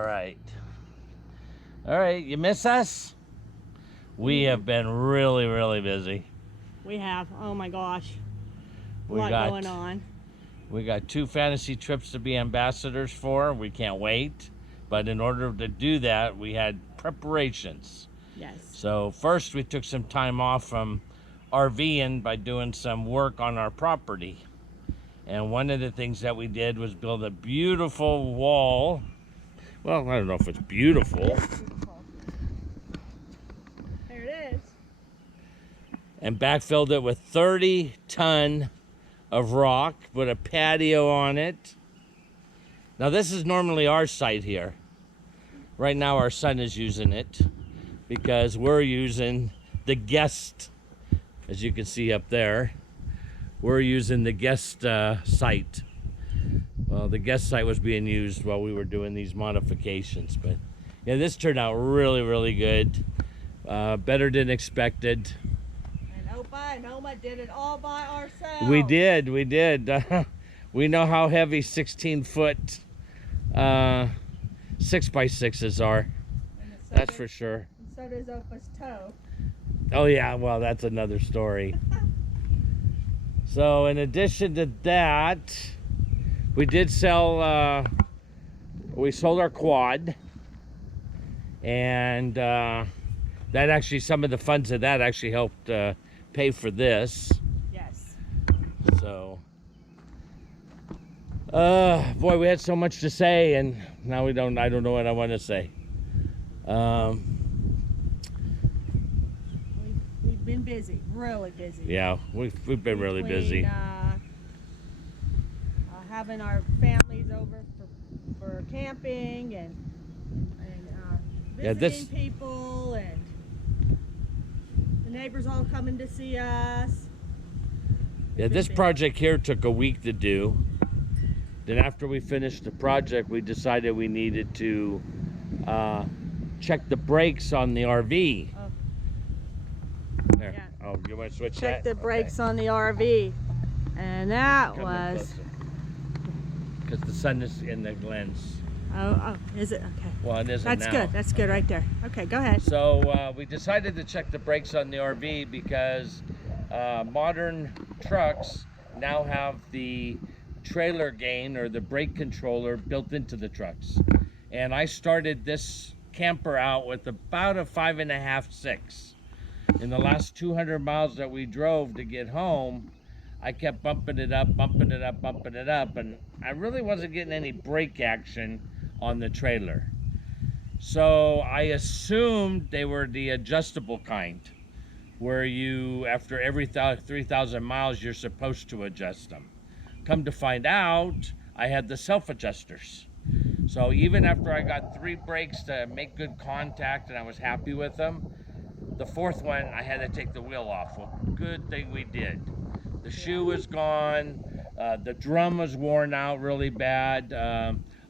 All right. All right, you miss us? We have been really, really busy. We have. Oh my gosh. A We lot got going on. we got 2 fantasy trips to be ambassadors for. We can't wait. But in order to do that, we had preparations. Yes. So first we took some time off from RVing by doing some work on our property. And one of the things that we did was build a beautiful wall. Well, I don't know if it's beautiful. There it is. And backfilled it with 30-ton of rock, put a patio on it. Now this is normally our site here. Right now our son is using it because we're using the guest, as you can see up there. We're using the guest site. Well, the guest site was being used while we were doing these modifications, but yeah, this turned out really, really good. Better than expected. Opa and Oma did it all by ourselves. We did. We know how heavy 16-foot 6x6s are. That's for sure. And so does Opa's toe. Oh yeah, well that's another story. So in addition to that, we did sell, we sold our quad, and that actually, some of the funds of that actually helped pay for this. Yes. So, boy, we had so much to say, and now I don't know what I want to say. We've been busy, really busy. Yeah, we've been really busy. Having our families over for camping and visiting people, and the neighbors all coming to see us. Yeah, this project here took a week to do. Then after we finished the project, we decided we needed to check the brakes on the RV. Oh. There. Yeah. Oh, you want to switch that? Check the brakes on the RV, and that was. Because the sun is in the lens. Oh, is it? Okay. Well, it isn't That's now. good. That's good right there. Okay, go ahead. So we decided to check the brakes on the RV because modern trucks now have the trailer gain or the brake controller built into the trucks. And I started this camper out with about a 5.5, 6. In the last 200 miles that we drove to get home, I kept bumping it up, and I really wasn't getting any brake action on the trailer. So I assumed they were the adjustable kind, where you, after every 3,000 miles, you're supposed to adjust them. Come to find out, I had the self-adjusters. So even after I got 3 brakes to make good contact and I was happy with them, the 4th one, I had to take the wheel off. Well, good thing we did. The shoe was gone, the drum was worn out really bad.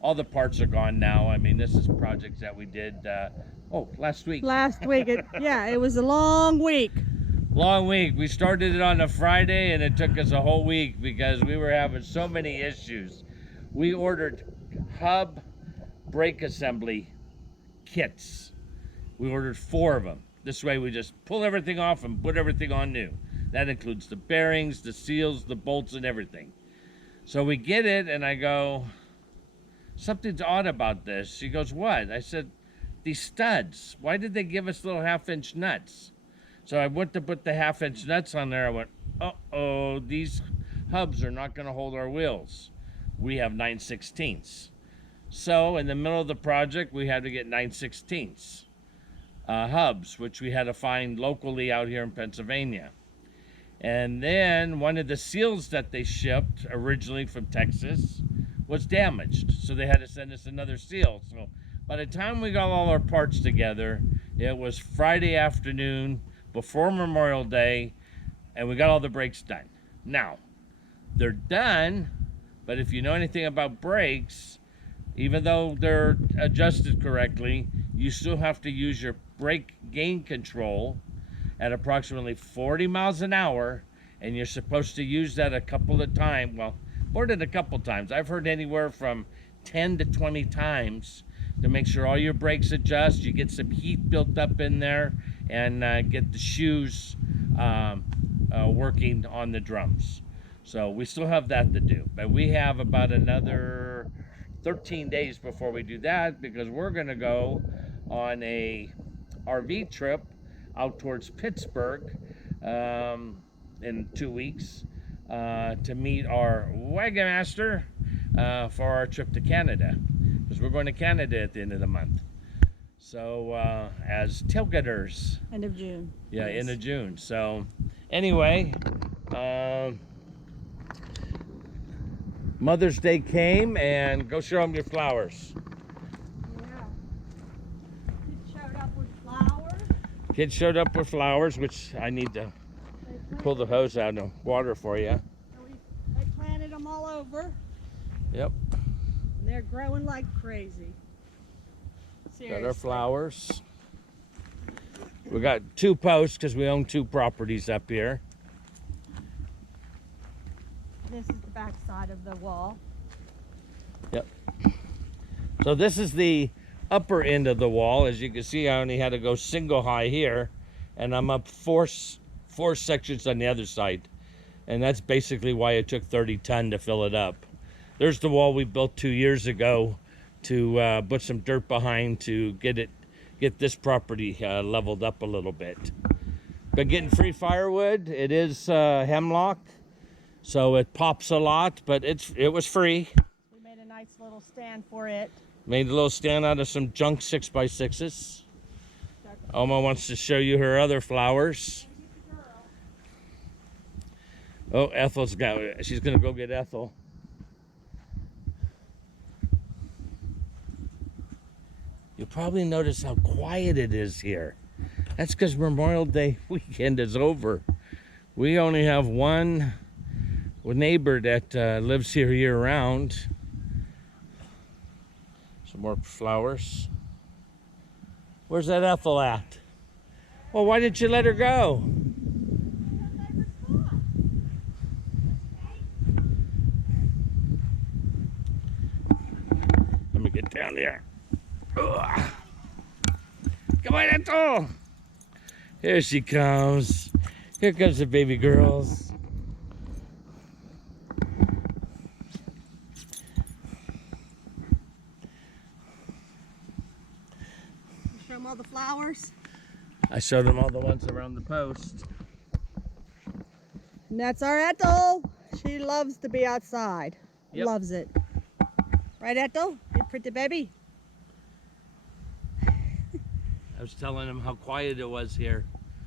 All the parts are gone now. I mean, this is projects that we did, last week. Last week, yeah, it was a long week. Long week. We started it on a Friday and it took us a whole week because we were having so many issues. We ordered hub brake assembly kits. We ordered 4 of them. This way we just pull everything off and put everything on new. That includes the bearings, the seals, the bolts, and everything. So we get it, and I go, something's odd about this. She goes, what? I said, these studs. Why did they give us little 1/2-inch nuts? So I went to put the 1/2-inch nuts on there. I went, uh-oh, these hubs are not going to hold our wheels. We have 9/16. So in the middle of the project, we had to get 9/16 hubs, which we had to find locally out here in Pennsylvania. And then one of the seals that they shipped originally from Texas was damaged. So they had to send us another seal. So by the time we got all our parts together, it was Friday afternoon before Memorial Day, and we got all the brakes done. Now, they're done, but if you know anything about brakes, even though they're adjusted correctly, you still have to use your brake gain control at approximately 40 miles an hour, and you're supposed to use that a couple of times. Well, more than a couple times. I've heard anywhere from 10 to 20 times to make sure all your brakes adjust. You get some heat built up in there, and get the shoes working on the drums. So we still have that to do, but we have about another 13 days before we do that, because we're going to go on a RV trip out towards Pittsburgh in 2 weeks to meet our wagon master for our trip to Canada, because we're going to Canada at the end of the month. So as tailgaters. End of June. Yeah, Yes. end of June. So anyway, Mother's Day came, and go show them your flowers. Yeah. Kids showed up with flowers. Kids showed up with flowers, which I need to pull the hose out of water for you. They planted them all over. Yep. And they're growing like crazy. Seriously. Got our flowers. We got 2 posts because we own 2 properties up here. This is the back side of the wall. Yep. So this is the upper end of the wall. As you can see, I only had to go single high here, and I'm up four sections on the other side. And that's basically why it took 30 ton to fill it up. There's the wall we built 2 years ago to put some dirt behind to get this property leveled up a little bit. But getting free firewood, it is hemlock, so it pops a lot, but it was free. We made a nice little stand for it. Made a little stand out of some junk 6x6s. Oma wants to show you her other flowers. Oh, she's gonna go get Ethel. You'll probably notice how quiet it is here. That's because Memorial Day weekend is over. We only have one neighbor that lives here year-round. Some more flowers. Where's that Ethel at? Well, why didn't you let her go? Let me get down there. Ugh. Come on, Ethel. Here she comes. Here comes the baby girls. Show them all the flowers. I showed them all the ones around the post. And that's our Ethel. She loves to be outside. Yep. Loves it. Right, Ethel? You pretty baby? I was telling them how quiet it was here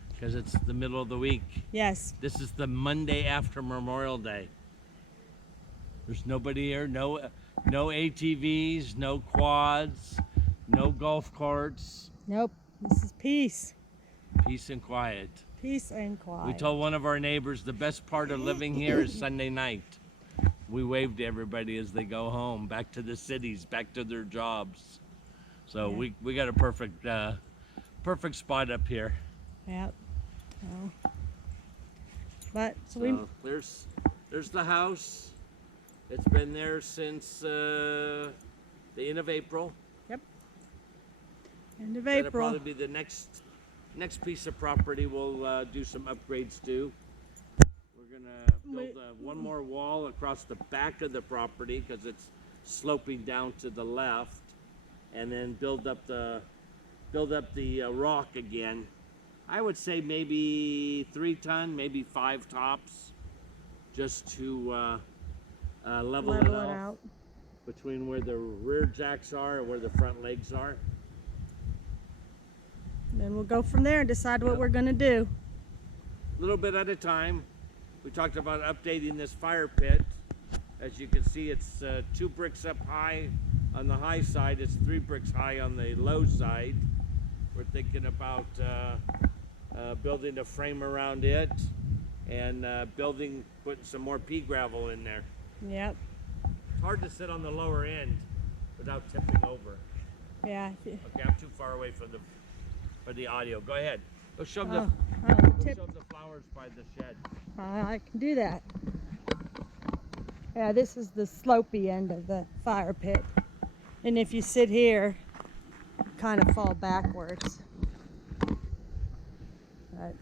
because it's the middle of the week. Yes. This is the Monday after Memorial Day. There's nobody here, no ATVs, no quads, no golf carts. Nope. This is peace. Peace and quiet. Peace and quiet. We told one of our neighbors the best part of living here is Sunday night. We wave to everybody as they go home, back to the cities, back to their jobs. So Yeah. we got a perfect spot up here. Yep. Well, but So there's the house. It's been there since the end of April. end of That'll April. probably be the next piece of property we'll do some upgrades to. We're gonna build one more wall across the back of the property because it's sloping down to the left, and then build up the rock again. I would say maybe 3 ton, maybe 5 tops, just to level it out between where the rear jacks are and where the front legs are. And then we'll go from there and decide what we're going to do. A little bit at a time. We talked about updating this fire pit. As you can see, it's 2 bricks up high on the high side. It's 3 bricks high on the low side. We're thinking about building a frame around it and putting some more pea gravel in there. Yep. It's hard to sit on the lower end without tipping over. Yeah. Okay, I'm too far away for the audio. Go ahead. Go show them Tip. show them the flowers by the shed. I can do that. Yeah, this is the slopey end of the fire pit. And if you sit here, kind of fall backwards. But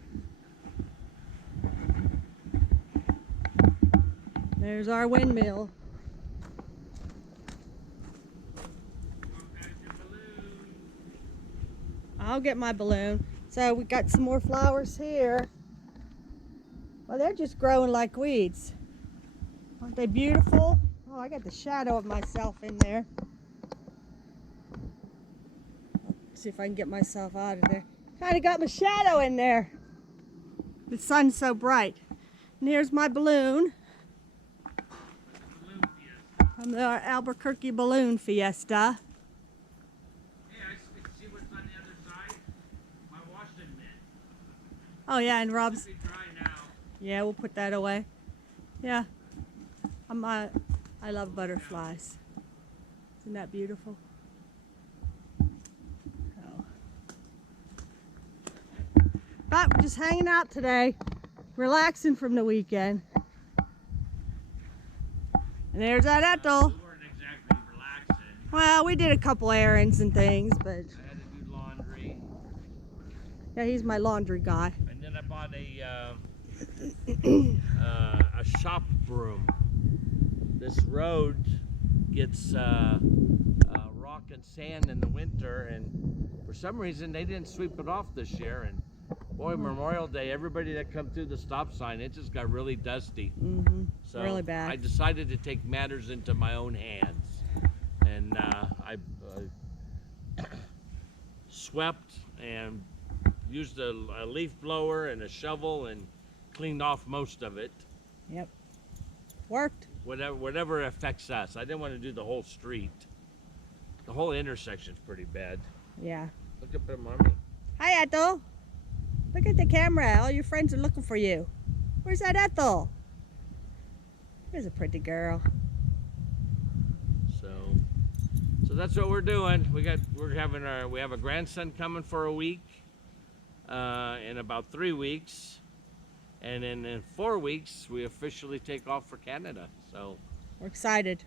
there's our windmill. I'll get my balloon. So we got some more flowers here. Well, they're just growing like weeds. Aren't they beautiful? Oh, I got the shadow of myself in there. See if I can get myself out of there. Kind of got my shadow in there. The sun's so bright. And here's my balloon. From the Albuquerque Balloon Fiesta. Hey, I see what's on the other side. My washing mitt. Oh yeah, and Rob's. It's dry now. Yeah, we'll put that away. Yeah, I love butterflies. Isn't that beautiful? Oh. But we're just hanging out today, relaxing from the weekend. And there's that Ethel. We weren't exactly relaxing. Well, we did a couple errands and things, but I had to do laundry. yeah, he's my laundry guy. And then I bought a shop broom. This road gets rock and sand in the winter, and for some reason they didn't sweep it off this year. And boy, Memorial Day, everybody that come through the stop sign, it just got really dusty. Mm-hmm. So Really bad. I decided to take matters into my own hands, and I swept and used a leaf blower and a shovel and cleaned off most of it. Yep. Worked. Whatever affects us. I didn't want to do the whole street. The whole intersection's pretty bad. Yeah. Look up at mommy. Hi, Ethel. Look at the camera. All your friends are looking for you. Where's that Ethel? There's a pretty girl. So that's what we're doing. We have a grandson coming for a week, in about 3 weeks, and then in 4 weeks we officially take off for Canada. So We're excited.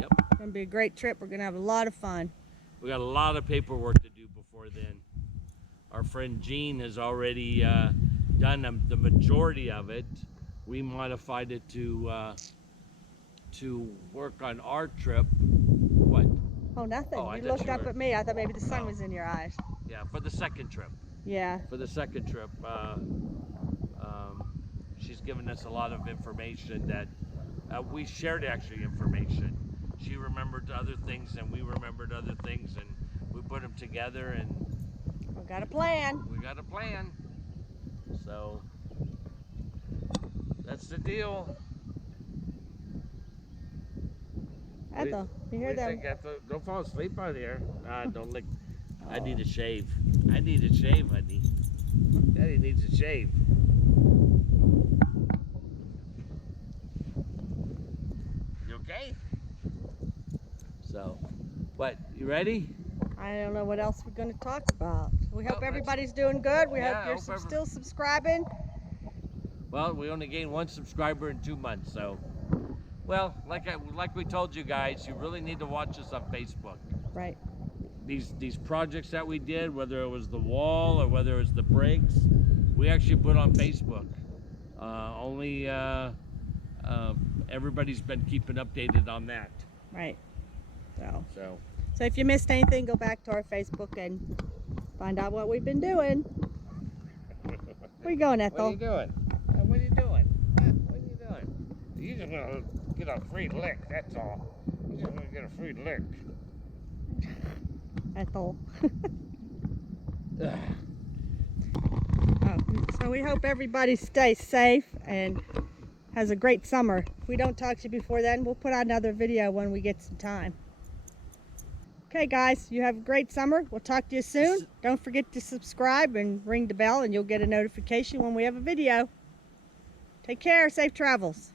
yep, It's going to be a great trip. We're going to have a lot of fun. we got a lot of paperwork to do before then. Our friend Jean has already done the majority of it. We modified it to work on our trip. What? Oh, nothing. Oh, I You thought looked you up were- at me. I thought maybe the sun Oh. was in your eyes. Yeah, for the second trip. Yeah. For the second trip, she's given us a lot of information that we shared, actually, information. She remembered other things and we remembered other things, and we put them together and We got a plan. we got a plan. So that's the deal. Ethel, you hear What do them? think, Ethel? Don't fall asleep out here. Don't lick. I need a shave. I need a shave, honey. Daddy needs a shave. You okay? So, what? You ready? I don't know what else we're going to talk about. We hope Well, everybody's doing good. We Yeah, hope I you're hope every- still subscribing. Well, we only gained 1 subscriber in 2 months, so. Well, like we told you guys, you really need to watch us on Facebook. Right. These projects that we did, whether it was the wall or whether it was the breaks, we actually put on Facebook. Only everybody's been keeping updated on that. Right. So So if you missed anything, go back to our Facebook and find out what we've been doing. Where you going, what are Ethel? you doing? What are you doing? What are you doing? You're just gonna get a free lick. That's all. You're just gonna get a free lick. Ethel. So we hope everybody stays safe and has a great summer. If we don't talk to you before then, we'll put out another video when we get some time. Okay guys, you have a great summer. We'll talk to you soon. Don't forget to subscribe and ring the bell and you'll get a notification when we have a video. Take care, safe travels.